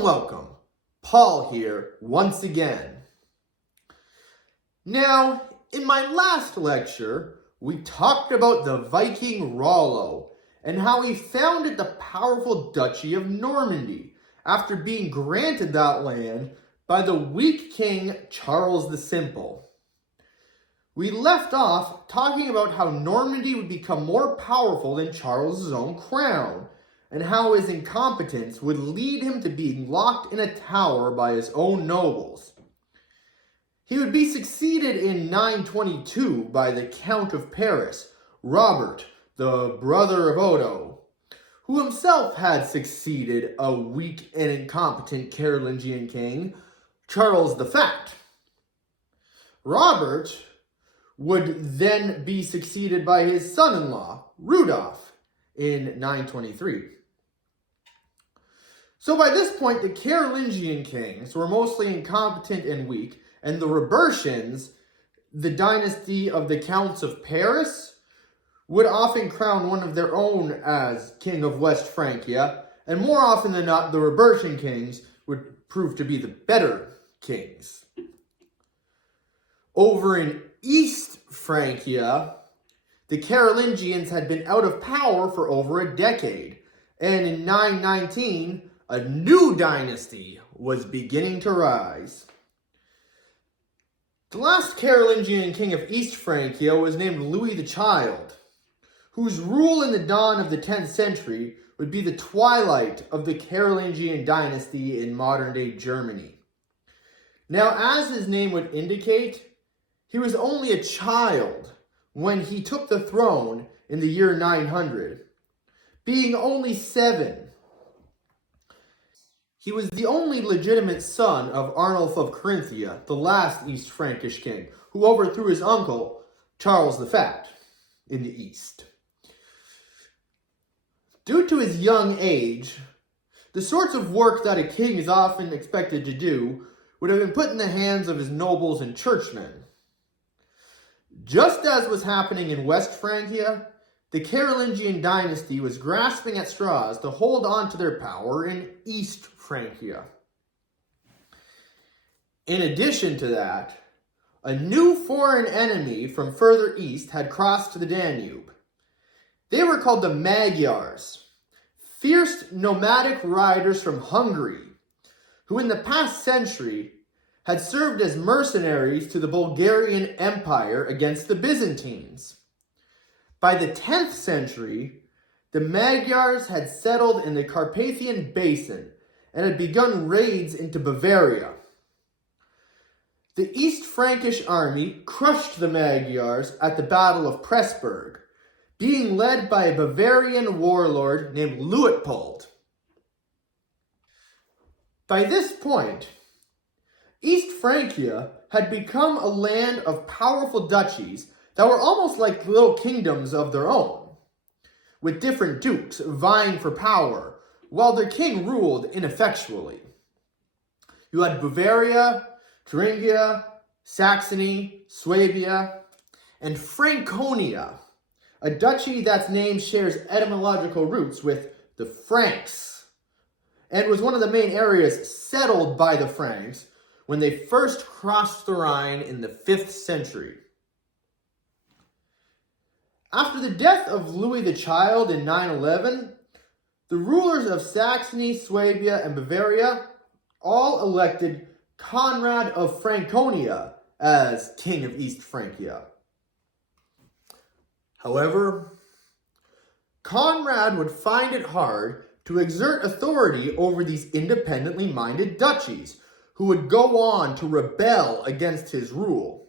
and welcome. Paul here once again. Now, in my last lecture, we talked about the Viking Rollo and how he founded the powerful Duchy of Normandy after being granted that land by the weak king Charles the Simple. We left off talking about how Normandy would become more powerful than Charles's own crown, and how his incompetence would lead him to being locked in a tower by his own nobles. He would be succeeded in 922 by the Count of Paris, Robert, the brother of Otto, who himself had succeeded a weak and incompetent Carolingian king, Charles the Fat. Robert would then be succeeded by his son-in-law, Rudolph, in 923. So by this point, the Carolingian kings were mostly incompetent and weak, and the Robertians, the dynasty of the Counts of Paris, would often crown one of their own as king of West Francia, and more often than not, the Robertian kings would prove to be the better kings. Over in East Francia, the Carolingians had been out of power for over a decade, and in 919, a new dynasty was beginning to rise. The last Carolingian king of East Francia was named Louis the Child, whose rule in the dawn of the 10th century would be the twilight of the Carolingian dynasty in modern-day Germany. Now, as his name would indicate, he was only a child when he took the throne in the year 900, being only 7. He was the only legitimate son of Arnulf of Carinthia, the last East Frankish king, who overthrew his uncle, Charles the Fat, in the east. Due to his young age, the sorts of work that a king is often expected to do would have been put in the hands of his nobles and churchmen. Just as was happening in West Francia, the Carolingian dynasty was grasping at straws to hold on to their power in East Francia. In addition to that, a new foreign enemy from further east had crossed the Danube. They were called the Magyars, fierce nomadic riders from Hungary, who in the past century had served as mercenaries to the Bulgarian Empire against the Byzantines. By the 10th century, the Magyars had settled in the Carpathian Basin and had begun raids into Bavaria. The East Frankish army crushed the Magyars at the Battle of Pressburg, being led by a Bavarian warlord named Luitpold. By this point, East Francia had become a land of powerful duchies that were almost like little kingdoms of their own, with different dukes vying for power, while their king ruled ineffectually. You had Bavaria, Thuringia, Saxony, Swabia, and Franconia, a duchy that's name shares etymological roots with the Franks, and was one of the main areas settled by the Franks when they first crossed the Rhine in the 5th century. After the death of Louis the Child in 911, the rulers of Saxony, Swabia, and Bavaria all elected Conrad of Franconia as king of East Francia. However, Conrad would find it hard to exert authority over these independently minded duchies, who would go on to rebel against his rule.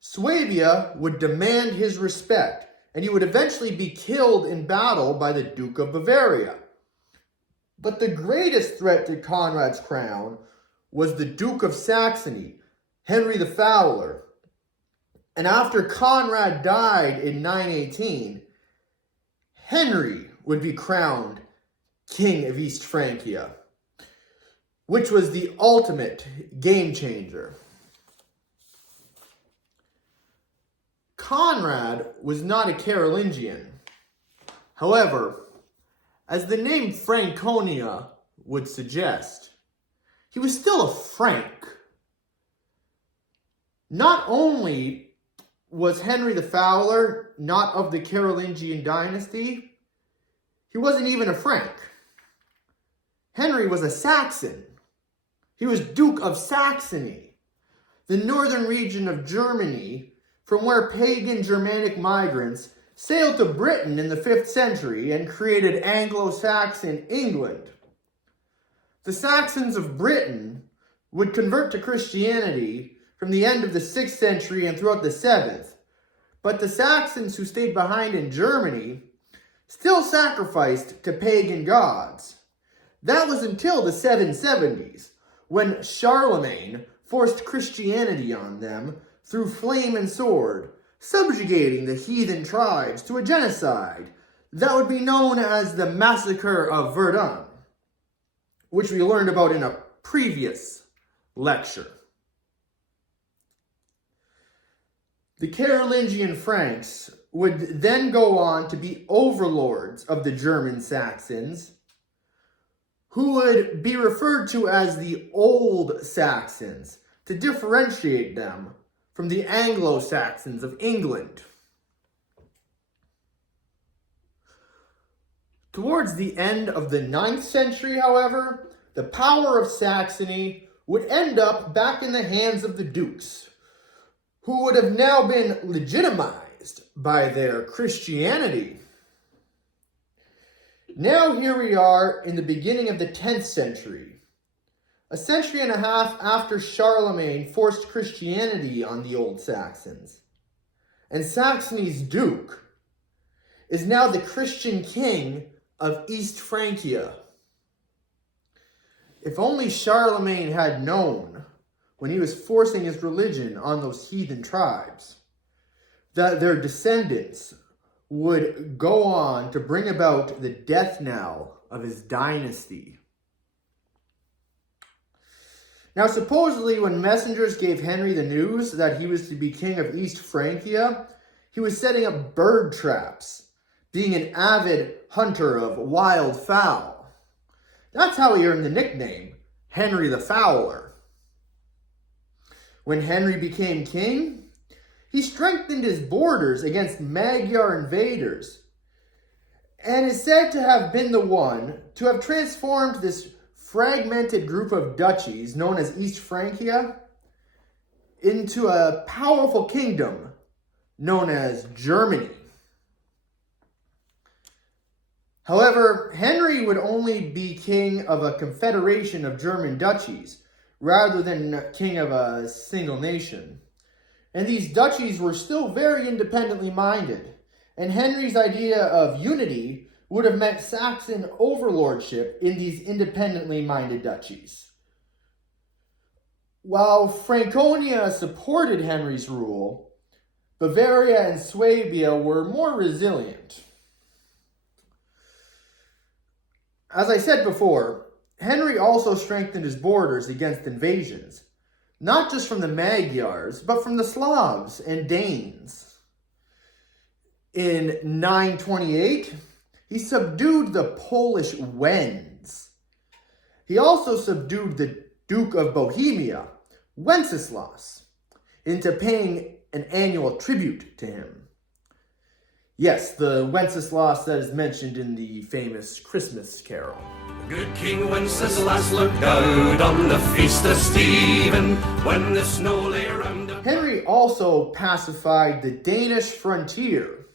Swabia would demand his respect, and he would eventually be killed in battle by the Duke of Bavaria. But the greatest threat to Conrad's crown was the Duke of Saxony, Henry the Fowler. And after Conrad died in 918, Henry would be crowned King of East Francia, which was the ultimate game changer. Conrad was not a Carolingian. However, as the name Franconia would suggest. He was still a Frank. Not only was Henry the Fowler not of the Carolingian dynasty, he wasn't even a Frank. Henry was a Saxon. He was Duke of Saxony, the northern region of Germany, from where pagan Germanic migrants sailed to Britain in the 5th century and created Anglo-Saxon England. The Saxons of Britain would convert to Christianity from the end of the 6th century and throughout the 7th, but the Saxons who stayed behind in Germany still sacrificed to pagan gods. That was until the 770s, when Charlemagne forced Christianity on them through flame and sword, subjugating the heathen tribes to a genocide that would be known as the Massacre of Verden, which we learned about in a previous lecture. The Carolingian Franks would then go on to be overlords of the German Saxons, who would be referred to as the Old Saxons to differentiate them from the Anglo-Saxons of England. Towards the end of the 9th century, however, the power of Saxony would end up back in the hands of the dukes, who would have now been legitimized by their Christianity. Now here we are in the beginning of the 10th century, a century and a half after Charlemagne forced Christianity on the Old Saxons. And Saxony's duke is now the Christian king of East Francia. If only Charlemagne had known, when he was forcing his religion on those heathen tribes, that their descendants would go on to bring about the death knell of his dynasty. Now, supposedly, when messengers gave Henry the news that he was to be king of East Francia, he was setting up bird traps, being an avid hunter of wild fowl. That's how he earned the nickname, Henry the Fowler. When Henry became king, he strengthened his borders against Magyar invaders, and is said to have been the one to have transformed this fragmented group of duchies known as East Francia into a powerful kingdom known as Germany. However, Henry would only be king of a confederation of German duchies rather than king of a single nation. And these duchies were still very independently minded, and Henry's idea of unity would have meant Saxon overlordship in these independently minded duchies. While Franconia supported Henry's rule, Bavaria and Swabia were more resilient. As I said before, Henry also strengthened his borders against invasions, not just from the Magyars, but from the Slavs and Danes. In 928, he subdued the Polish Wends. He also subdued the Duke of Bohemia, Wenceslas, into paying an annual tribute to him. Yes, the Wenceslas that is mentioned in the famous Christmas carol. Good King Wenceslas looked out on the feast of Stephen when the snow lay around him. Henry also pacified the Danish frontier,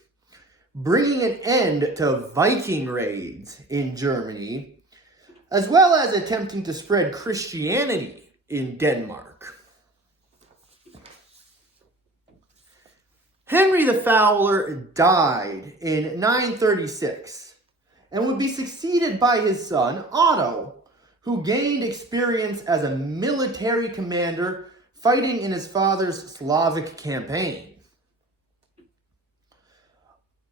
bringing an end to Viking raids in Germany, as well as attempting to spread Christianity in Denmark. Henry the Fowler died in 936 and would be succeeded by his son Otto, who gained experience as a military commander fighting in his father's Slavic campaign.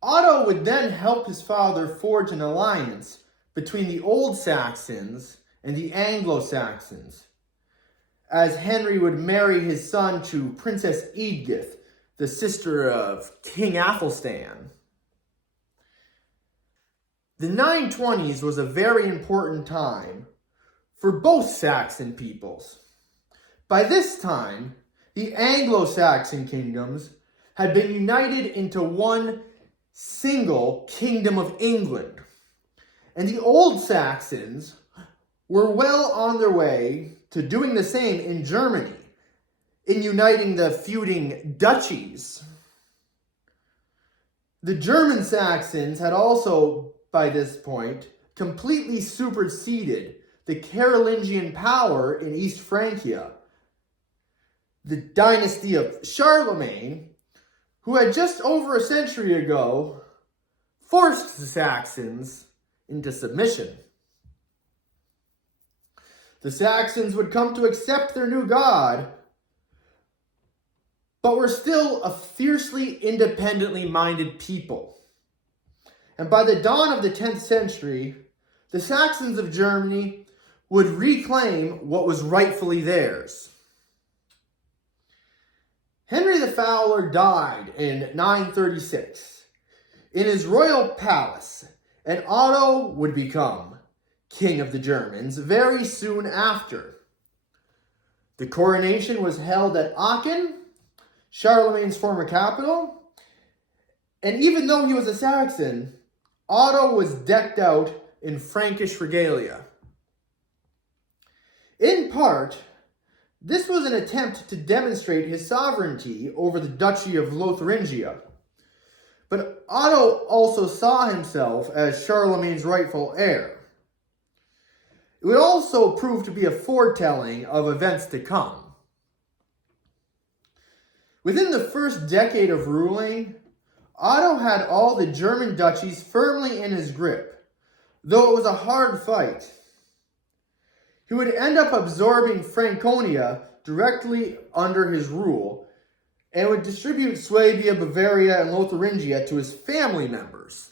Otto would then help his father forge an alliance between the Old Saxons and the Anglo-Saxons, as Henry would marry his son to Princess Edith, the sister of King Athelstan. The 920s was a very important time for both Saxon peoples. By this time, the Anglo-Saxon kingdoms had been united into one single Kingdom of England, and the Old Saxons were well on their way to doing the same in Germany, in uniting the feuding duchies. The German Saxons had also, by this point, completely superseded the Carolingian power in East Francia. The dynasty of Charlemagne, who had just over a century ago forced the Saxons into submission. The Saxons would come to accept their new god, but were still a fiercely independently minded people. And by the dawn of the 10th century, the Saxons of Germany would reclaim what was rightfully theirs. Henry the Fowler died in 936 in his royal palace, and Otto would become King of the Germans very soon after. The coronation was held at Aachen, Charlemagne's former capital, and even though he was a Saxon, Otto was decked out in Frankish regalia. In part, this was an attempt to demonstrate his sovereignty over the Duchy of Lotharingia, but Otto also saw himself as Charlemagne's rightful heir. It would also prove to be a foretelling of events to come. Within the first decade of ruling, Otto had all the German duchies firmly in his grip, though it was a hard fight. He would end up absorbing Franconia directly under his rule and would distribute Swabia, Bavaria, and Lotharingia to his family members.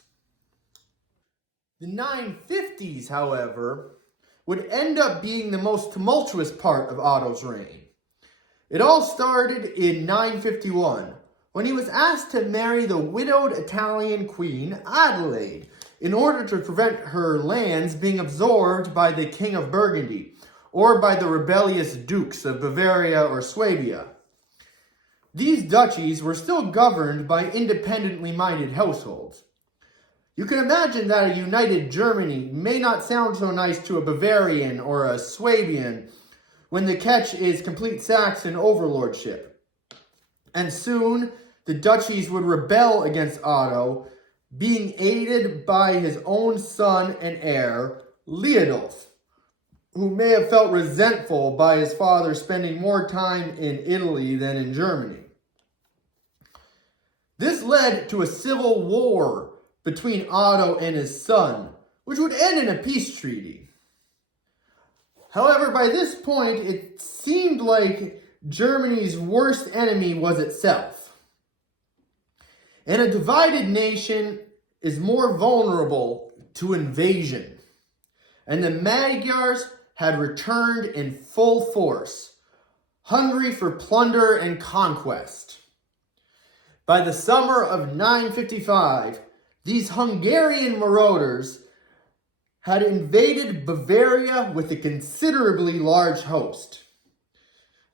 The 950s, however, would end up being the most tumultuous part of Otto's reign. It all started in 951, when he was asked to marry the widowed Italian queen Adelaide in order to prevent her lands being absorbed by the King of Burgundy or by the rebellious dukes of Bavaria or Swabia. These duchies were still governed by independently minded households. You can imagine that a united Germany may not sound so nice to a Bavarian or a Swabian when the catch is complete Saxon overlordship. And soon, the duchies would rebel against Otto, being aided by his own son and heir, Leodulf, who may have felt resentful by his father spending more time in Italy than in Germany. This led to a civil war between Otto and his son, which would end in a peace treaty. However, by this point, it seemed like Germany's worst enemy was itself. And a divided nation is more vulnerable to invasion. And the Magyars had returned in full force, hungry for plunder and conquest. By the summer of 955, these Hungarian marauders had invaded Bavaria with a considerably large host,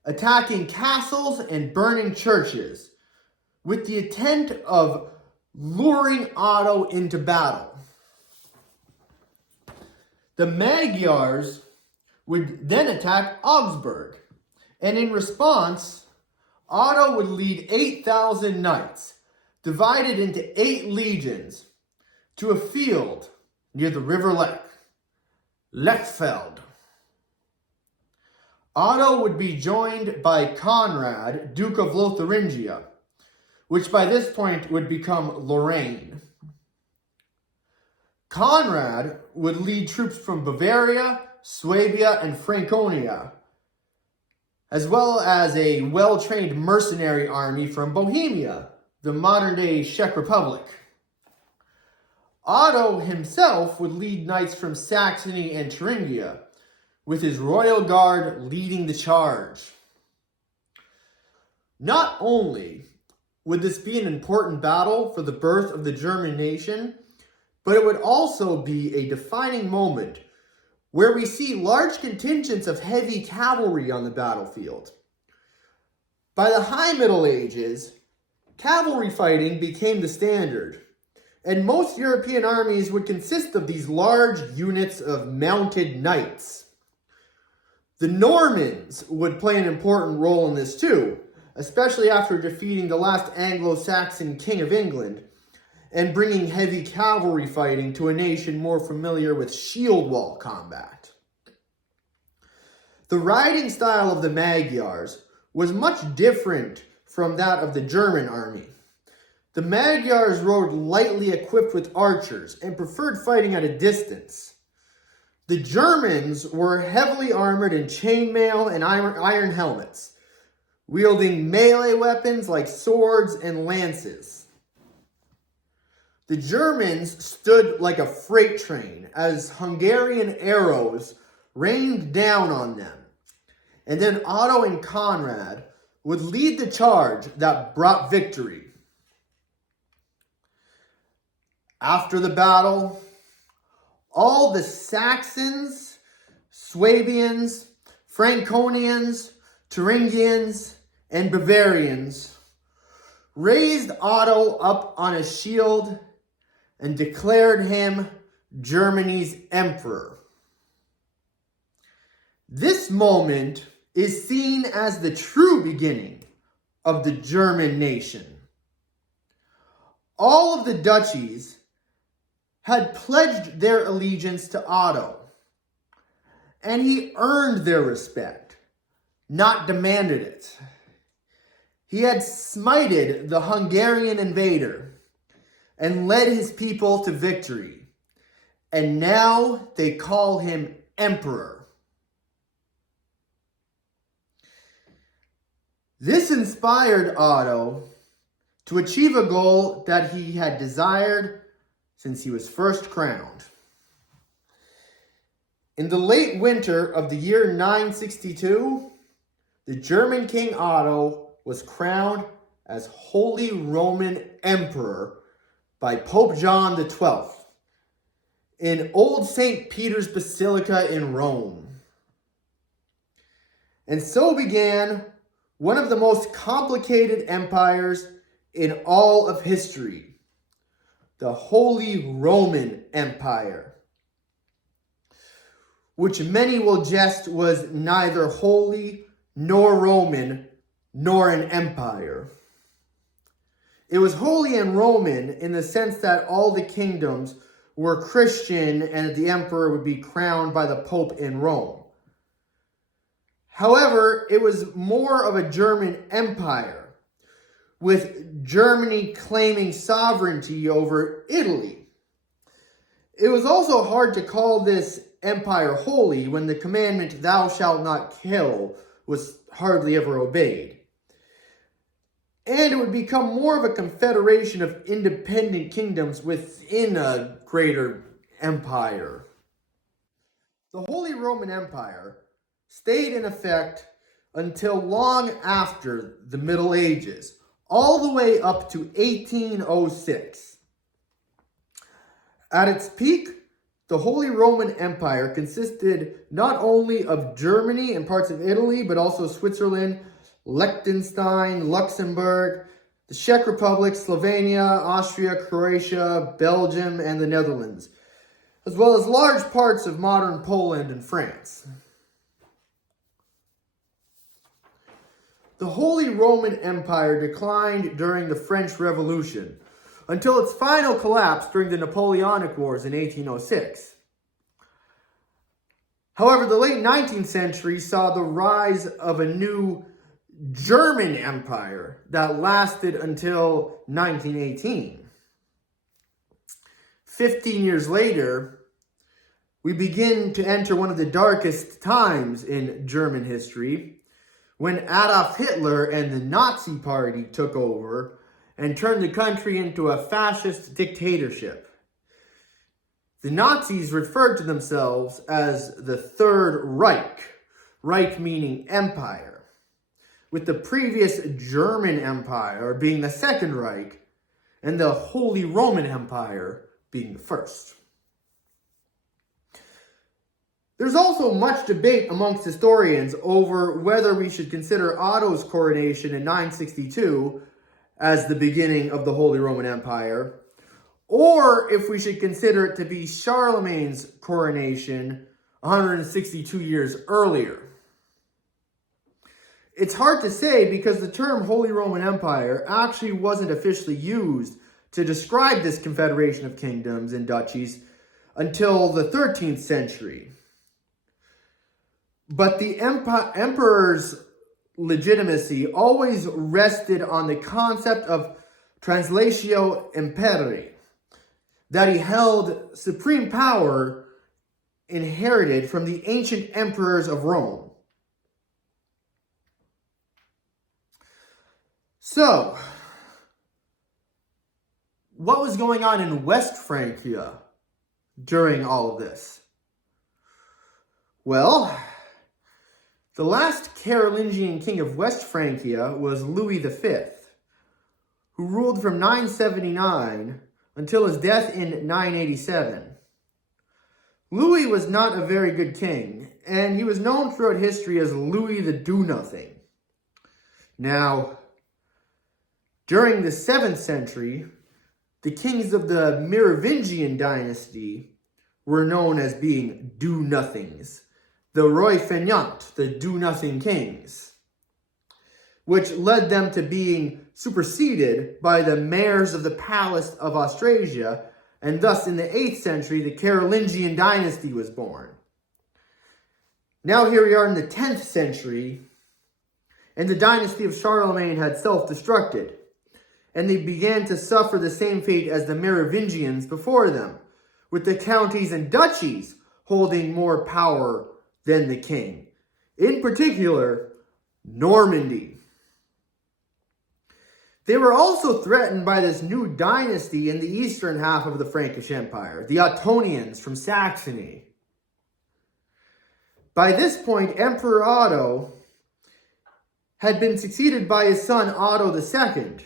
attacking castles and burning churches, with the intent of luring Otto into battle. The Magyars would then attack Augsburg, and in response, Otto would lead 8,000 knights, divided into 8 legions, to a field near the river Lechfeld. Otto would be joined by Conrad, Duke of Lotharingia, which by this point would become Lorraine. Conrad would lead troops from Bavaria, Swabia, and Franconia, as well as a well-trained mercenary army from Bohemia, the modern-day Czech Republic. Otto himself would lead knights from Saxony and Thuringia, with his royal guard leading the charge. Not only would this be an important battle for the birth of the German nation, but it would also be a defining moment where we see large contingents of heavy cavalry on the battlefield. By the High Middle Ages, cavalry fighting became the standard, and most European armies would consist of these large units of mounted knights. The Normans would play an important role in this too, especially after defeating the last Anglo-Saxon king of England and bringing heavy cavalry fighting to a nation more familiar with shield wall combat. The riding style of the Magyars was much different from that of the German army. The Magyars rode lightly equipped with archers and preferred fighting at a distance. The Germans were heavily armored in chainmail and iron helmets, wielding melee weapons like swords and lances. The Germans stood like a freight train as Hungarian arrows rained down on them, and then Otto and Conrad would lead the charge that brought victory. After the battle, all the Saxons, Swabians, Franconians, Thuringians, and Bavarians raised Otto up on a shield and declared him Germany's emperor. This moment is seen as the true beginning of the German nation. All of the duchies had pledged their allegiance to Otto, and he earned their respect, not demanded it. He had smited the Hungarian invader and led his people to victory, and now they call him emperor. This inspired Otto to achieve a goal that he had desired since he was first crowned. In the late winter of the year 962, the German King Otto was crowned as Holy Roman Emperor by Pope John XII in Old St. Peter's Basilica in Rome. And so began one of the most complicated empires in all of history, the Holy Roman Empire, which many will jest was neither holy nor Roman nor an empire. It was holy and Roman in the sense that all the kingdoms were Christian and the emperor would be crowned by the Pope in Rome. However, it was more of a German empire, with Germany claiming sovereignty over Italy. It was also hard to call this empire holy when the commandment, "Thou shalt not kill," was hardly ever obeyed. And it would become more of a confederation of independent kingdoms within a greater empire. The Holy Roman Empire stayed in effect until long after the Middle Ages, all the way up to 1806. At its peak, the Holy Roman Empire consisted not only of Germany and parts of Italy, but also Switzerland, Liechtenstein, Luxembourg, the Czech Republic, Slovenia, Austria, Croatia, Belgium, and the Netherlands, as well as large parts of modern Poland and France. The Holy Roman Empire declined during the French Revolution until its final collapse during the Napoleonic Wars in 1806. However, the late 19th century saw the rise of a new German Empire that lasted until 1918. 15 years later, we begin to enter one of the darkest times in German history, when Adolf Hitler and the Nazi Party took over and turned the country into a fascist dictatorship. The Nazis referred to themselves as the Third Reich, Reich meaning empire, with the previous German Empire being the Second Reich and the Holy Roman Empire being the first. There's also much debate amongst historians over whether we should consider Otto's coronation in 962 as the beginning of the Holy Roman Empire, or if we should consider it to be Charlemagne's coronation 162 years earlier. It's hard to say because the term Holy Roman Empire actually wasn't officially used to describe this confederation of kingdoms and duchies until the 13th century. But the emperor's legitimacy always rested on the concept of translatio imperii, that he held supreme power inherited from the ancient emperors of Rome. So, what was going on in West Francia during all of this? Well, the last Carolingian king of West Francia was Louis V, who ruled from 979 until his death in 987. Louis was not a very good king, and he was known throughout history as Louis the Do-Nothing. Now, during the 7th century, the kings of the Merovingian dynasty were known as being do-nothings, the Roi fainéant, the do-nothing kings, which led them to being superseded by the mayors of the Palace of Austrasia, and thus in the 8th century, the Carolingian dynasty was born. Now here we are in the 10th century, and the dynasty of Charlemagne had self-destructed, and they began to suffer the same fate as the Merovingians before them, with the counties and duchies holding more power than the king. In particular, Normandy. They were also threatened by this new dynasty in the eastern half of the Frankish Empire, the Ottonians from Saxony. By this point, Emperor Otto had been succeeded by his son Otto II,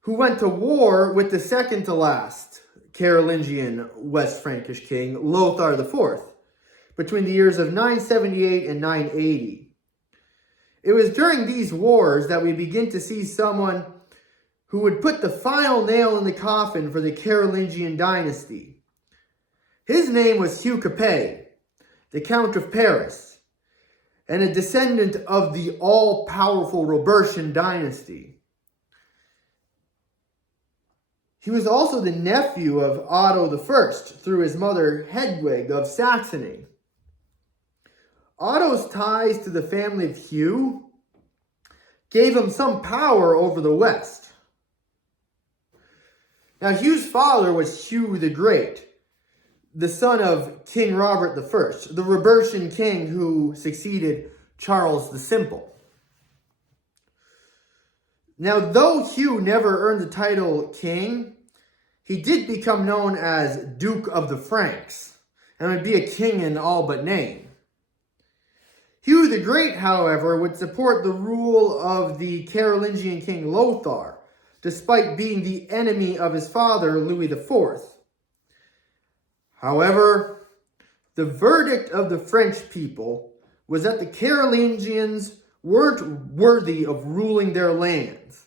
who went to war with the second to last Carolingian West Frankish king, Lothar IV, between the years of 978 and 980. It was during these wars that we begin to see someone who would put the final nail in the coffin for the Carolingian dynasty. His name was Hugh Capet, the Count of Paris, and a descendant of the all-powerful Robertian dynasty. He was also the nephew of Otto I through his mother Hedwig of Saxony. Otto's ties to the family of Hugh gave him some power over the West. Now, Hugh's father was Hugh the Great, the son of King Robert I, the Robertian king who succeeded Charles the Simple. Now, though Hugh never earned the title king, he did become known as Duke of the Franks, and would be a king in all but name. Hugh the Great, however, would support the rule of the Carolingian king Lothar, despite being the enemy of his father, Louis IV. However, the verdict of the French people was that the Carolingians weren't worthy of ruling their lands.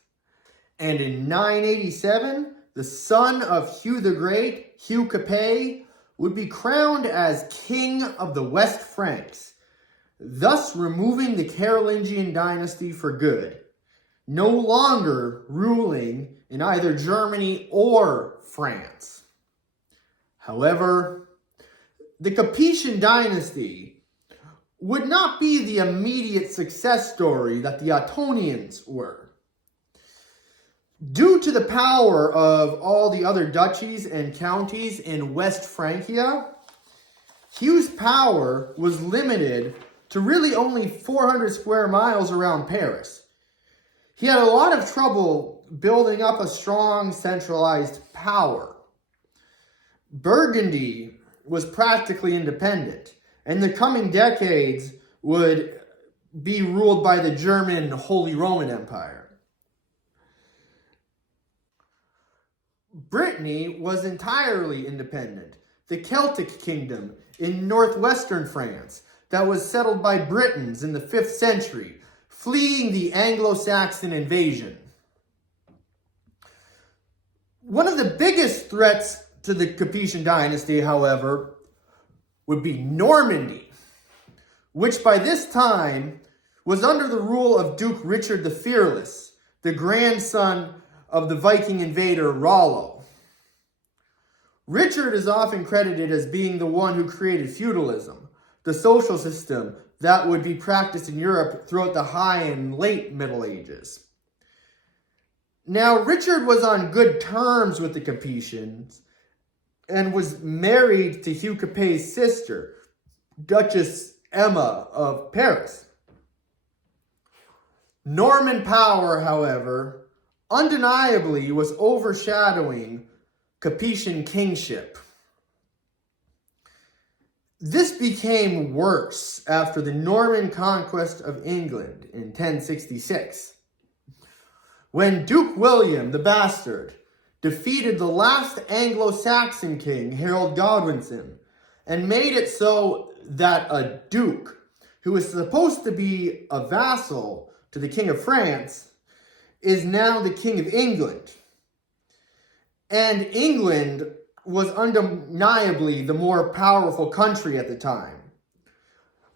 And in 987, the son of Hugh the Great, Hugh Capet, would be crowned as king of the West Franks, thus removing the Carolingian dynasty for good, no longer ruling in either Germany or France. However, the Capetian dynasty would not be the immediate success story that the Ottonians were. Due to the power of all the other duchies and counties in West Francia, Hugh's power was limited to really only 400 square miles around Paris. He had a lot of trouble building up a strong centralized power. Burgundy was practically independent, and the coming decades would be ruled by the German Holy Roman Empire. Brittany was entirely independent. The Celtic kingdom in northwestern France that was settled by Britons in the 5th century, fleeing the Anglo-Saxon invasion. One of the biggest threats to the Capetian dynasty, however, would be Normandy, which by this time was under the rule of Duke Richard the Fearless, the grandson of the Viking invader Rollo. Richard is often credited as being the one who created feudalism, the social system that would be practiced in Europe throughout the High and Late Middle Ages. Now, Richard was on good terms with the Capetians and was married to Hugh Capet's sister, Duchess Emma of Paris. Norman power, however, undeniably was overshadowing Capetian kingship. This became worse after the Norman conquest of England in 1066, when Duke William the Bastard defeated the last Anglo-Saxon king, Harold Godwinson, and made it so that a duke, who was supposed to be a vassal to the King of France, is now the King of England. And England was undeniably the more powerful country at the time.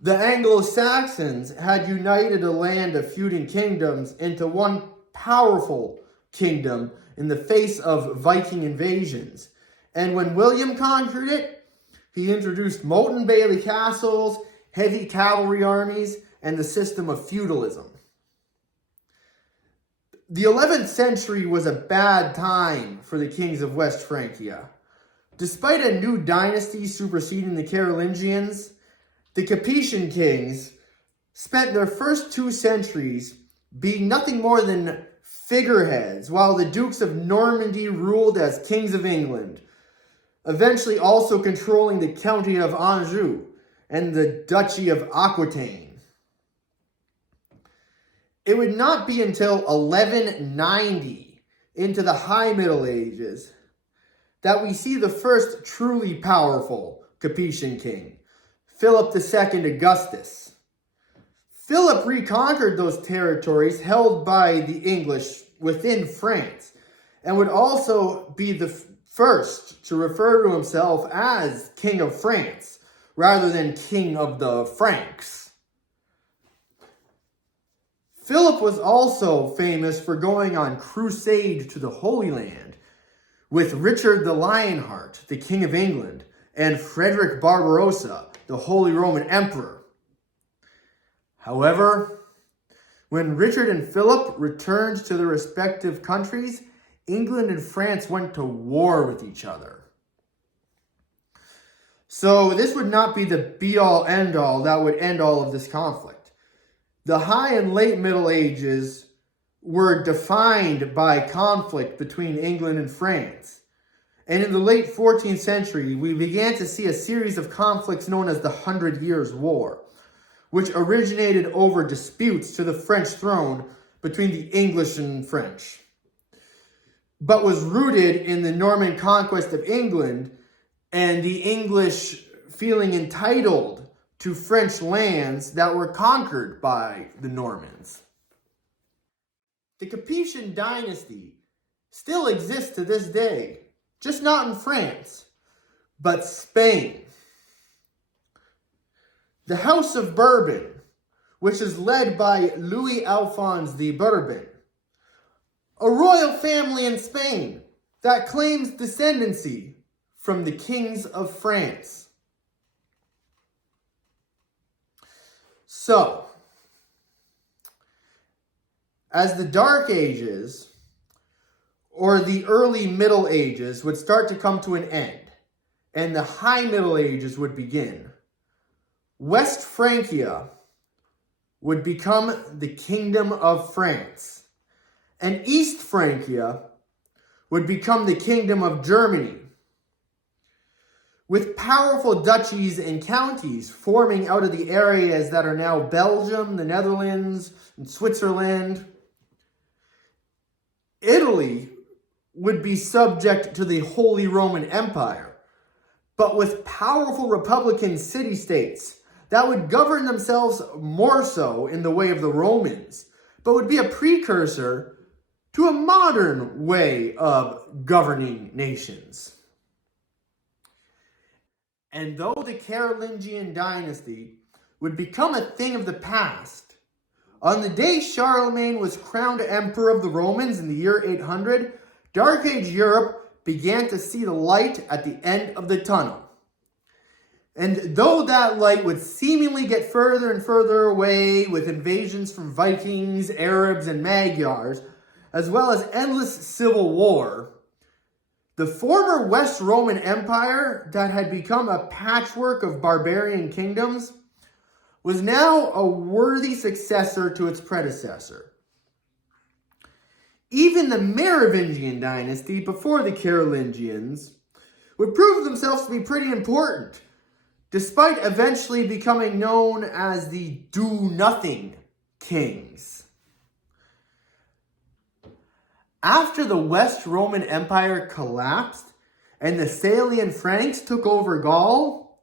The Anglo-Saxons had united a land of feuding kingdoms into one powerful kingdom in the face of Viking invasions. And when William conquered it, he introduced moat and bailey castles, heavy cavalry armies, and the system of feudalism. The 11th century was a bad time for the kings of West Francia. Despite a new dynasty superseding the Carolingians, the Capetian kings spent their first 2 centuries being nothing more than figureheads, while the dukes of Normandy ruled as kings of England, eventually also controlling the county of Anjou and the duchy of Aquitaine. It would not be until 1190, into the High Middle Ages, that we see the first truly powerful Capetian king, Philip II Augustus. Philip reconquered those territories held by the English within France, and would also be the first to refer to himself as King of France, rather than King of the Franks. Philip was also famous for going on crusade to the Holy Land with Richard the Lionheart, the King of England, and Frederick Barbarossa, the Holy Roman Emperor. However, when Richard and Philip returned to their respective countries, England and France went to war with each other. So this would not be the be-all, end-all that would end all of this conflict. The High and Late Middle Ages were defined by conflict between England and France. And in the late 14th century, we began to see a series of conflicts known as the 100 Years' War, which originated over disputes to the French throne between the English and French, but was rooted in the Norman conquest of England and the English feeling entitled to French lands that were conquered by the Normans. The Capetian dynasty still exists to this day, just not in France, but Spain. The House of Bourbon, which is led by Louis Alphonse de Bourbon, a royal family in Spain that claims descendancy from the kings of France. So, as the Dark Ages, or the early Middle Ages, would start to come to an end, and the High Middle Ages would begin, West Francia would become the Kingdom of France, and East Francia would become the Kingdom of Germany, with powerful duchies and counties forming out of the areas that are now Belgium, the Netherlands, and Switzerland. Italy would be subject to the Holy Roman Empire, but with powerful republican city-states that would govern themselves more so in the way of the Romans, but would be a precursor to a modern way of governing nations. And though the Carolingian dynasty would become a thing of the past, on the day Charlemagne was crowned emperor of the Romans in the year 800, Dark Age Europe began to see the light at the end of the tunnel. And though that light would seemingly get further and further away with invasions from Vikings, Arabs, and Magyars, as well as endless civil war, the former West Roman Empire that had become a patchwork of barbarian kingdoms was now a worthy successor to its predecessor. Even the Merovingian dynasty before the Carolingians would prove themselves to be pretty important, despite eventually becoming known as the Do-Nothing Kings. After the West Roman Empire collapsed and the Salian Franks took over Gaul,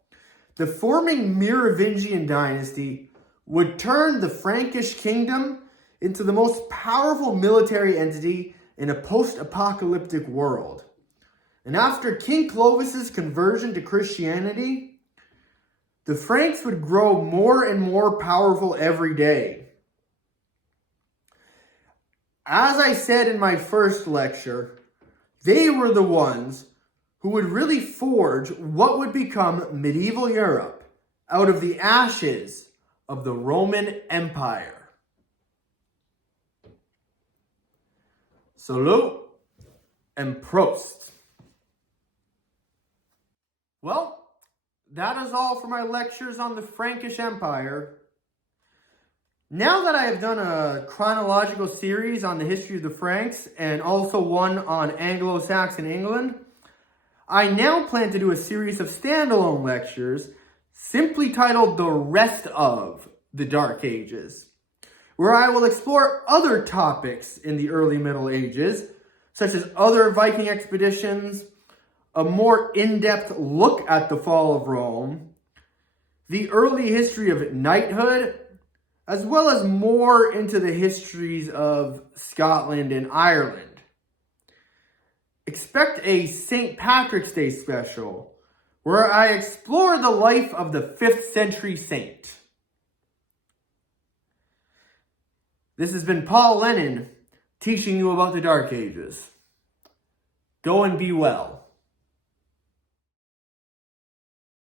the forming Merovingian dynasty would turn the Frankish kingdom into the most powerful military entity in a post-apocalyptic world. And after King Clovis's conversion to Christianity, the Franks would grow more and more powerful every day. As I said in my first lecture, they were the ones who would really forge what would become medieval Europe out of the ashes of the Roman Empire. Salute and Prost. Well, that is all for my lectures on the Frankish Empire. Now that I have done a chronological series on the history of the Franks and also one on Anglo-Saxon England, I now plan to do a series of standalone lectures simply titled The Rest of the Dark Ages, where I will explore other topics in the early Middle Ages, such as other Viking expeditions, a more in-depth look at the fall of Rome, the early history of knighthood, as well as more into the histories of Scotland and Ireland. Expect a St. Patrick's Day special, where I explore the life of the 5th century saint. This has been Paul Lennon, teaching you about the Dark Ages. Go and be well.